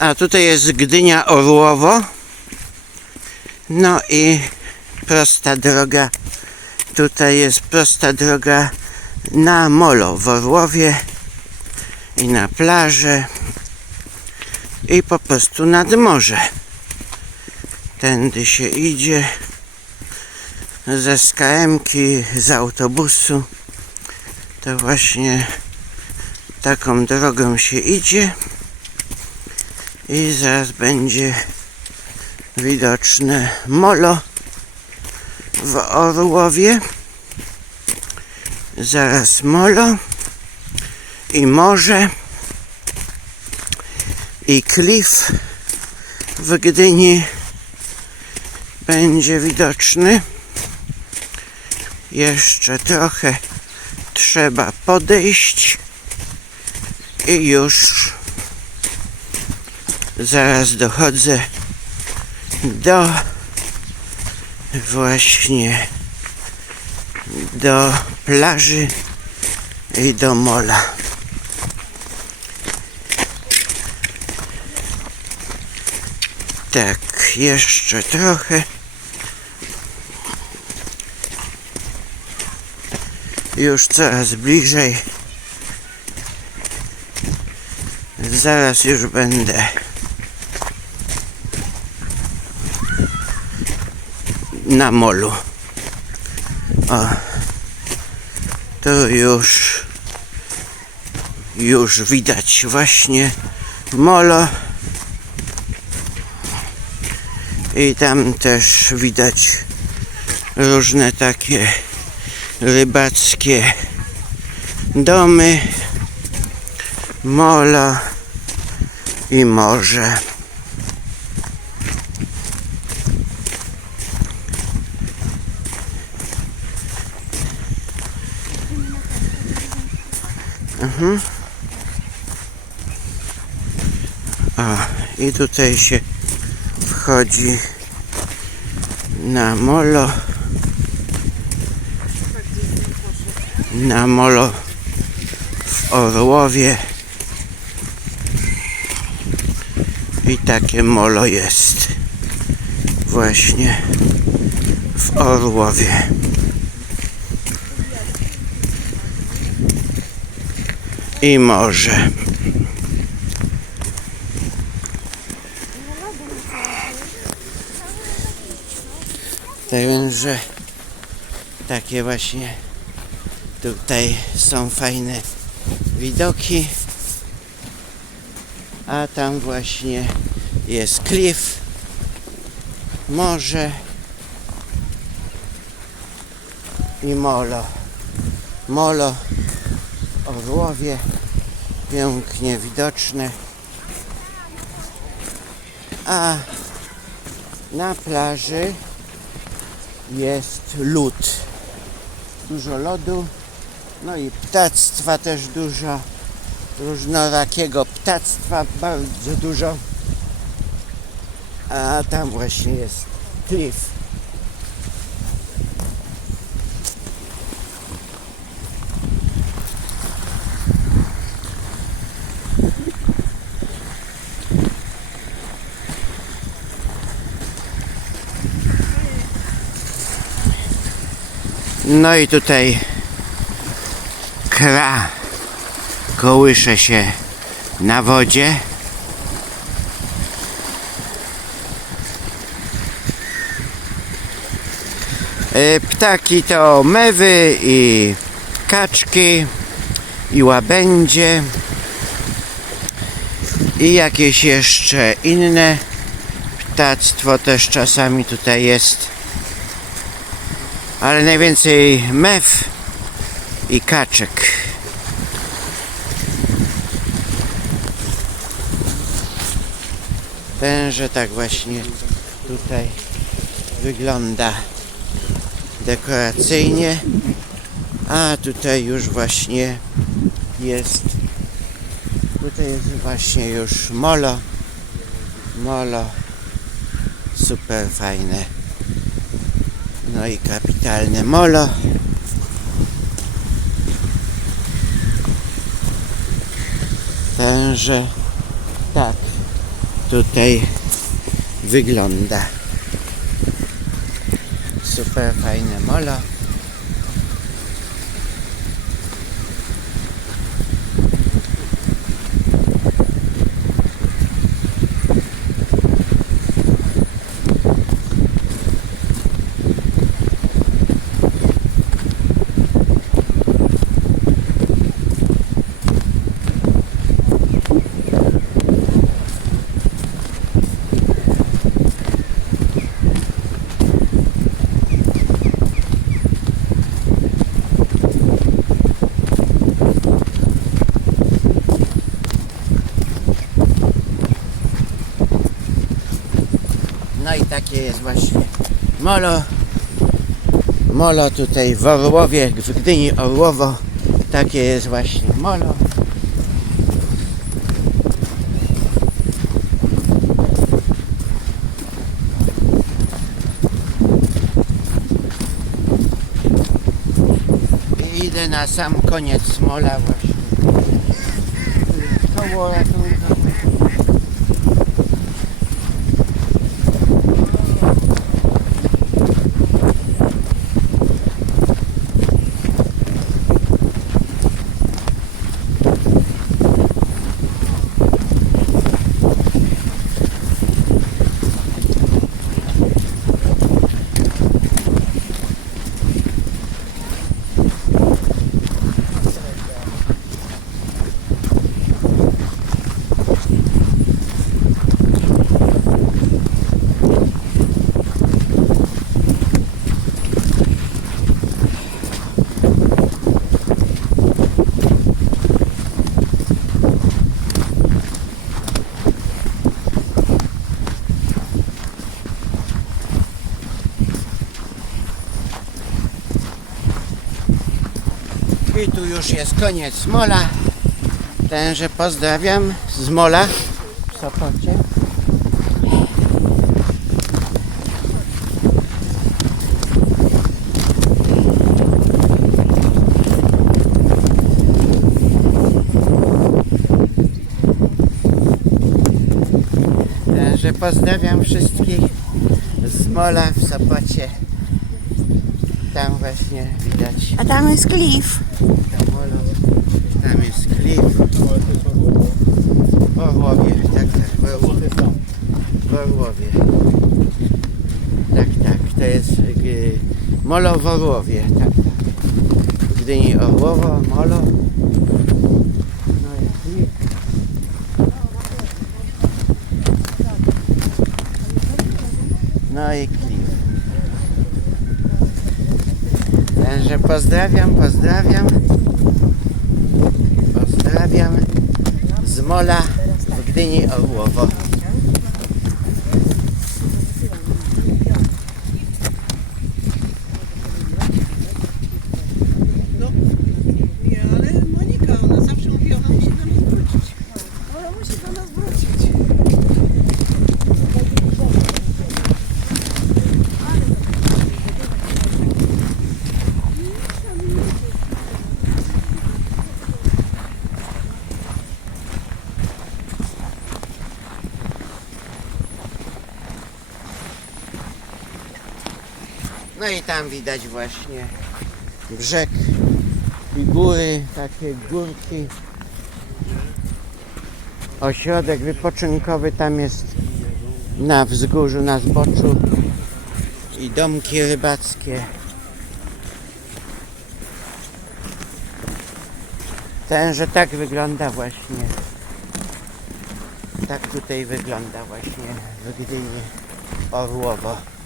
A tutaj jest Gdynia Orłowo. No i prosta droga. Tutaj jest prosta droga na molo w Orłowie i na plażę i po prostu nad morze. Tędy się idzie ze SKM-ki, z autobusu. To właśnie taką drogą się idzie i zaraz będzie widoczne molo w Orłowie. Zaraz molo i morze i klif w Gdyni będzie widoczny. Jeszcze trochę trzeba podejść i już zaraz dochodzę do właśnie do plaży i do mola. Tak, jeszcze trochę. Już coraz bliżej. Zaraz już będę. Na molu. O. To już już widać właśnie molo. I tam też widać różne takie rybackie domy, molo i morze. Mhm. O, i tutaj się wchodzi na molo. Na molo w Orłowie. I takie molo jest właśnie w Orłowie. I morze. Także takie właśnie tutaj są fajne widoki. A tam właśnie jest klif, morze i molo. Molo Orłowie, pięknie widoczne. A na plaży jest lód. Dużo lodu, no i ptactwa też dużo, różnorakiego ptactwa bardzo dużo. A tam właśnie jest klif. No i tutaj kra. Kołysze się na wodzie. E, Ptaki to mewy i kaczki i łabędzie i jakieś jeszcze inne. Ptactwo też czasami tutaj jest ale najwięcej mew i kaczek. Węże tak właśnie tutaj wygląda dekoracyjnie, a tutaj już właśnie jest tutaj jest właśnie już molo. Molo super fajne no i kapitalne molo. Także tak. tutaj wygląda. Super fajne molo. I takie jest właśnie molo. Molo tutaj w Orłowie, w Gdyni Orłowo. Takie jest właśnie molo. I idę na sam koniec mola właśnie. Koło I tu już jest koniec mola. Tenże pozdrawiam z mola w Sopocie. Także pozdrawiam wszystkich z mola w Sopocie. Tam właśnie widać A tam jest klif. tam molo, tam jest klif. W Orłowie, tak, tak, w Orłowie. Orłowie. Tak, tak, to jest y, molo w Orłowie, tak, tak. W Gdyni Orłowo, molo. No i klif. No i klif. Także pozdrawiam, pozdrawiam. Pozdrawiam z Mola w Gdyni Orłowo. No i tam widać właśnie brzeg i góry, takie górki. Ośrodek wypoczynkowy tam jest na wzgórzu, na zboczu i domki rybackie. Tenże tak wygląda właśnie. Tak tutaj wygląda właśnie w Gdyni Orłowo.